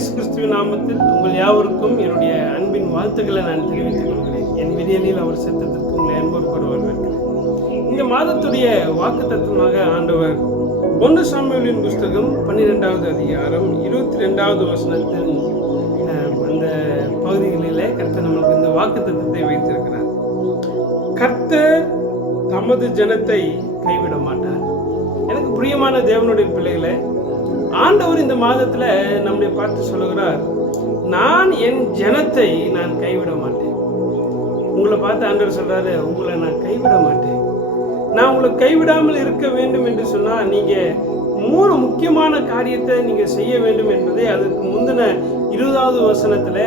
இயேசு கிறிஸ்துவின் நாமத்தில் உங்கள் யாவருக்கும் என்னுடைய அன்பின் வாழ்த்துக்களை நான் தெரிவித்துக் கொள்கிறேன். என் விரியலில் அவர் சித்தத்திற்கு உங்களை அன்போடு வரவேற்கிறேன். இந்த மாதத்துடைய வாக்குத்தத்தமாக ஆண்டவர் 1 சாமுவேலின் புஸ்தகம் 12வது அதிகாரம் 22வது வசனத்தின் அந்த பகுதிகளிலே கர்த்தர் நமக்கு இந்த வாக்குத்தத்தத்தை வைத்திருக்கிறார். கர்த்தர் தமது ஜனத்தை கைவிட மாட்டார். எனக்கு பிரியமான தேவனுடைய பிள்ளைகளை, ஆண்டவர் இந்த மாதத்துல நம்மை பார்த்து சொல்லுகிறார், நான் என் ஜனத்தை நான் கைவிட மாட்டேன். உங்களை பார்த்து ஆண்டவர் சொல்றாரு, உங்களை நான் கைவிட மாட்டேன். நான் உங்களை கைவிடாமல் இருக்க வேண்டும் என்று சொன்னா நீங்க 3 முக்கியமான காரியத்தை நீங்க செய்ய வேண்டும் என்பதை அதுக்கு முந்தின 20வது வசனத்துல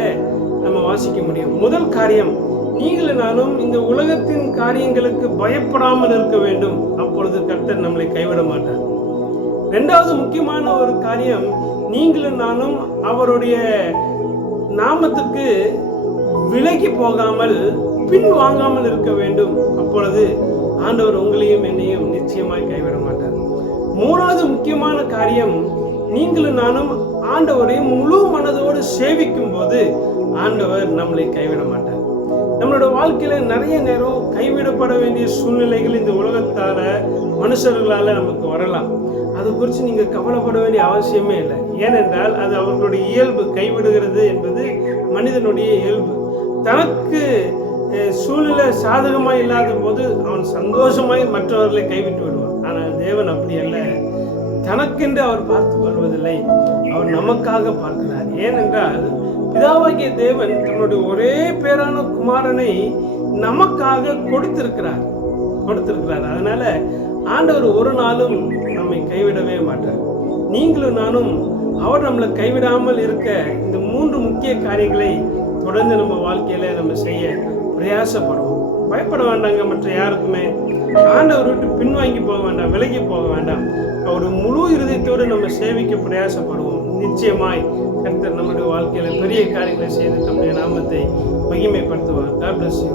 நம்ம வாசிக்க முடியும். முதல் காரியம், நீங்களும் நானும் இந்த உலகத்தின் காரியங்களுக்கு பயப்படாமல் இருக்க வேண்டும். அப்பொழுது கர்த்தர் நம்மளை கைவிட மாட்டார். 2வது முக்கியமான ஒரு காரியம், நீங்களும் நானும் அவருடைய நாமத்துக்கு விலகி போகாமல் பின் வாங்காமல் இருக்க வேண்டும். அப்பொழுது ஆண்டவர் உங்களையும் என்னையும் நிச்சயமாய் கைவிட மாட்டார். 3வது முக்கியமான காரியம், நீங்களும் நானும் ஆண்டவரை முழு மனதோடு சேவிக்கும் போது ஆண்டவர் நம்மளை கைவிட மாட்டார். நம்மளோட வாழ்க்கையில நிறைய நேரம் கைவிடப்பட வேண்டிய சூழ்நிலைகள் இந்த உலகத்தால மனுஷர்களால நமக்கு வரலாம். அது குறித்து நீங்க கவலைப்பட வேண்டிய அவசியமே இல்லை. ஏனென்றால் அது அவர்களுடைய இயல்பு. கைவிடுகிறது என்பது மனிதனுடைய இயல்பு. தனக்கு சூழ்நிலை சாதகமாய் இல்லாத போது அவன் சந்தோஷமாய் மற்றவர்களை கைவிட்டு விடுவான். ஆனால் தேவன் அப்படி அல்ல. தனக்கென்று அவர் பார்த்து கொள்வதில்லை, அவர் நமக்காக பார்க்கிறார். ஏனென்றால் பிதாவாகிய தேவன் தன்னுடைய ஒரே பேரான குமாரனை நமக்காக கொடுத்திருக்கிறார். அதனால ஆண்டவர் ஒரு நாளும் நம்மை கைவிடவே மாட்டார். நீங்களும் நானும் அவர் நம்மளை கைவிடாமல் இருக்க இந்த 3 முக்கிய காரியங்களை தொடர்ந்து நம்ம வாழ்க்கையில நம்ம செய்ய பிரயாசப்படுவோம். பயப்பட வேண்டாங்க. மற்ற யாருக்குமே ஆண்டவர் விட்டு பின்வாங்கி போக வேண்டாம், விலகி போக வேண்டாம். அவர் முழு இருதயத்தோடு நம்ம சேவிக்க பிரயாசப்படுவோம். நிச்சயமாய் கர்த்தர் நம்முடைய வாழ்க்கையில பெரிய காரியங்களை செய்து நம்முடைய நாமத்தை மகிமைப்படுத்துவார். God bless you.